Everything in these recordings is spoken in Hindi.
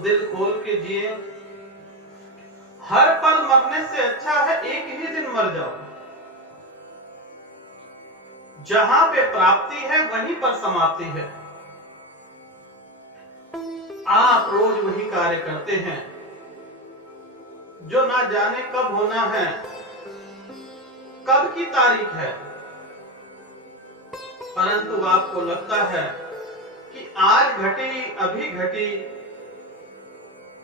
दिल खोल के जिए। हर पल मरने से अच्छा है एक ही दिन मर जाओ। जहां पे प्राप्ति है वहीं पर समाप्ति है। आप रोज वही कार्य करते हैं जो ना जाने कब होना है, कब की तारीख है, परंतु आपको लगता है कि आज घटी अभी घटी,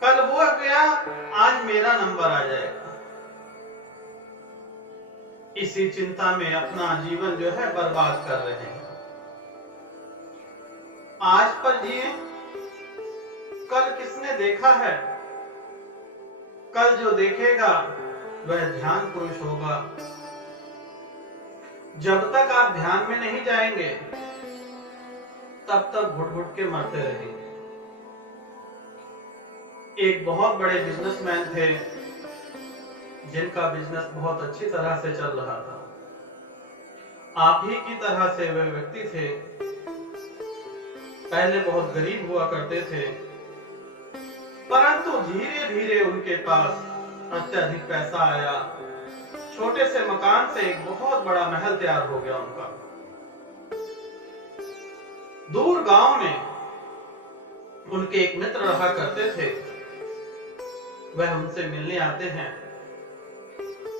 कल वो गया आज मेरा नंबर आ जाएगा। इसी चिंता में अपना जीवन जो है बर्बाद कर रहे हैं। आज पर जिए, कल किसने देखा है? कल जो देखेगा वह ध्यान पुरुष होगा। जब तक आप ध्यान में नहीं जाएंगे तब तक घुट घुट के मरते रहेंगे। एक बहुत बड़े बिजनेसमैन थे जिनका बिजनेस बहुत अच्छी तरह से चल रहा था। आप ही की तरह से वे व्यक्ति थे। पहले बहुत गरीब हुआ करते थे, परंतु धीरे धीरे उनके पास अत्यधिक पैसा आया। छोटे से मकान से एक बहुत बड़ा महल तैयार हो गया उनका। दूर गांव में उनके एक मित्र रहा करते थे। वह उनसे मिलने आते हैं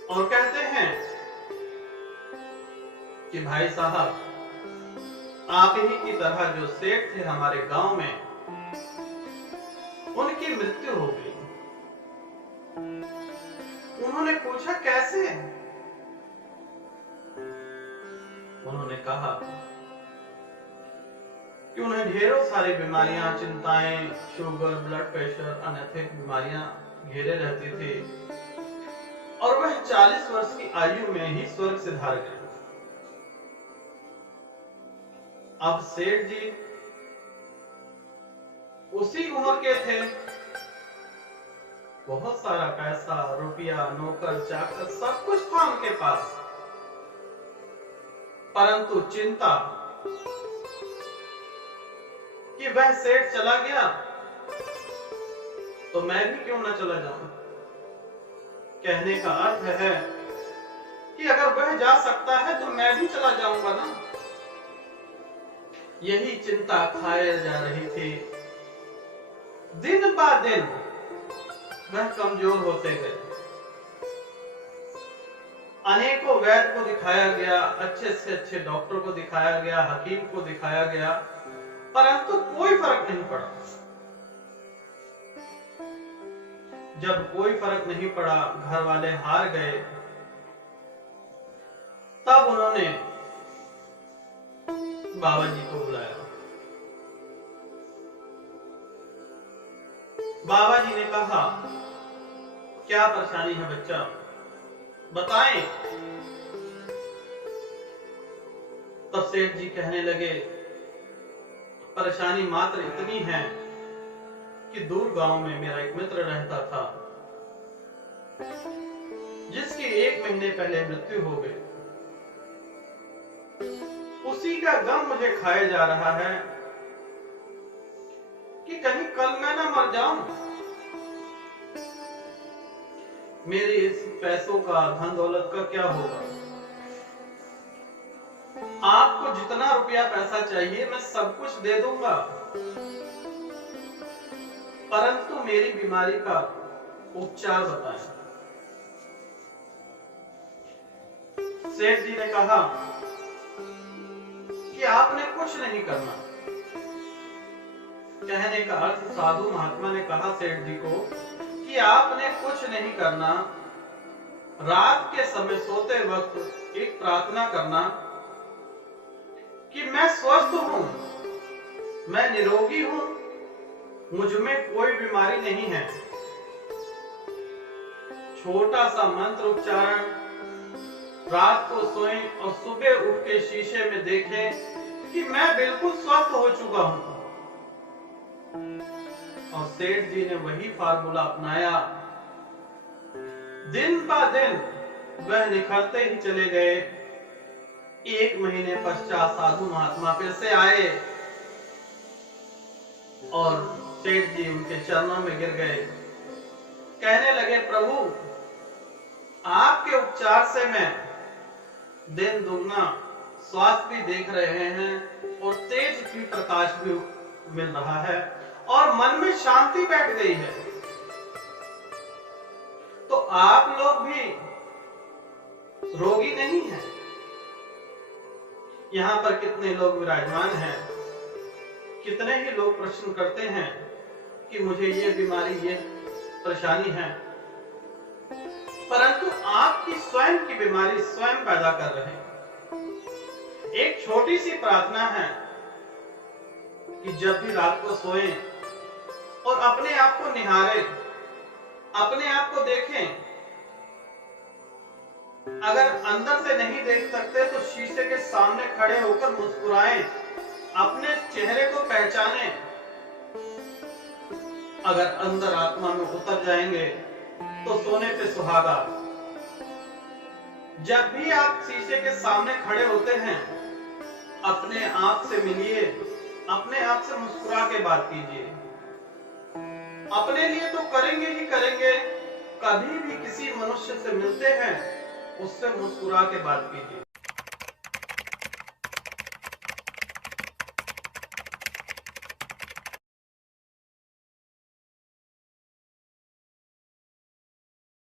और कहते हैं कि भाई साहब, आप ही की तरह जो सेठ थे हमारे गांव में, उनकी मृत्यु हो गई। उन्होंने पूछा कैसे? उन्होंने कहा कि उन्हें ढेरों सारी बीमारियां, चिंताएं, शुगर, ब्लड प्रेशर, अनैतिक बीमारियां घेरे रहती थी और वह 40 वर्ष की आयु में ही स्वर्ग से धार गए। अब सेठ जी उसी उम्र के थे, बहुत सारा पैसा, रुपया, नौकर चाकर सब कुछ था उनके पास, परंतु चिंता कि वह सेठ चला गया तो मैं भी क्यों ना चला जाऊं। कहने का अर्थ है कि अगर वह जा सकता है तो मैं भी चला जाऊंगा ना। यही चिंता खाए जा रही थी। दिन ब दिन वह कमजोर होते गए। अनेकों वैद्य को दिखाया गया, अच्छे से अच्छे डॉक्टर को दिखाया गया, हकीम को दिखाया गया, परंतु कोई फर्क नहीं पड़ा। जब कोई फर्क नहीं पड़ा, घर वाले हार गए, तब उन्होंने बाबा जी को बुलाया। बाबा जी ने कहा, क्या परेशानी है बच्चा, बताएं। तब सेठ जी कहने लगे, परेशानी मात्र इतनी है कि दूर गांव में मेरा एक मित्र रहता था जिसकी 1 महीने पहले मृत्यु हो गई। उसी का गम मुझे खाए जा रहा है कि कहीं कल मैं ना मर जाऊं। मेरे इस पैसों का, धन दौलत का क्या होगा? आपको जितना रुपया पैसा चाहिए मैं सब कुछ दे दूंगा, परंतु मेरी बीमारी का उपचार बताएं। सेठ जी ने कहा कि आपने कुछ नहीं करना। कहने का अर्थ, साधु महात्मा ने कहा सेठ जी को कि आपने कुछ नहीं करना। रात के समय सोते वक्त एक प्रार्थना करना कि मैं स्वस्थ हूं, मैं निरोगी हूं, मुझ में कोई बीमारी नहीं है। छोटा सा मंत्र उच्चारण, रात को सोएं और सुबह उठ के शीशे में देखें कि मैं बिल्कुल स्वस्थ हो चुका हूं। और सेठ जी ने वही फार्मूला अपनाया। दिन ब दिन वह निखरते ही चले गए। 1 महीने पश्चात साधु महात्मा फिर से आए और सेठ जी उनके चरणों में गिर गए, कहने लगे, प्रभु आपके उपचार से मैं दिन दुगना स्वास्थ्य भी देख रहे हैं और तेज की प्रकाश भी मिल रहा है और मन में शांति बैठ गई है। तो आप लोग भी रोगी नहीं हैं। यहाँ पर कितने लोग विराजमान हैं, कितने ही लोग प्रश्न करते हैं कि मुझे ये बीमारी, ये परेशानी है, परंतु आपकी स्वयं की बीमारी स्वयं पैदा कर रहे हैं। एक छोटी सी प्रार्थना है कि जब भी रात को सोएं और अपने आप को निहारें, अपने आप को देखें। अगर अंदर से नहीं देख सकते तो शीशे के सामने खड़े होकर मुस्कुराएं, अपने चेहरे को पहचानें। अगर अंदर आत्मा में उतर जाएंगे तो सोने पे सुहागा। जब भी आप शीशे के सामने खड़े होते हैं, अपने आप से मिलिए, अपने आप से मुस्कुरा के बात कीजिए। अपने लिए तो करेंगे ही करेंगे, कभी भी किसी मनुष्य से मिलते हैं उससे मुस्कुरा के बात कीजिए।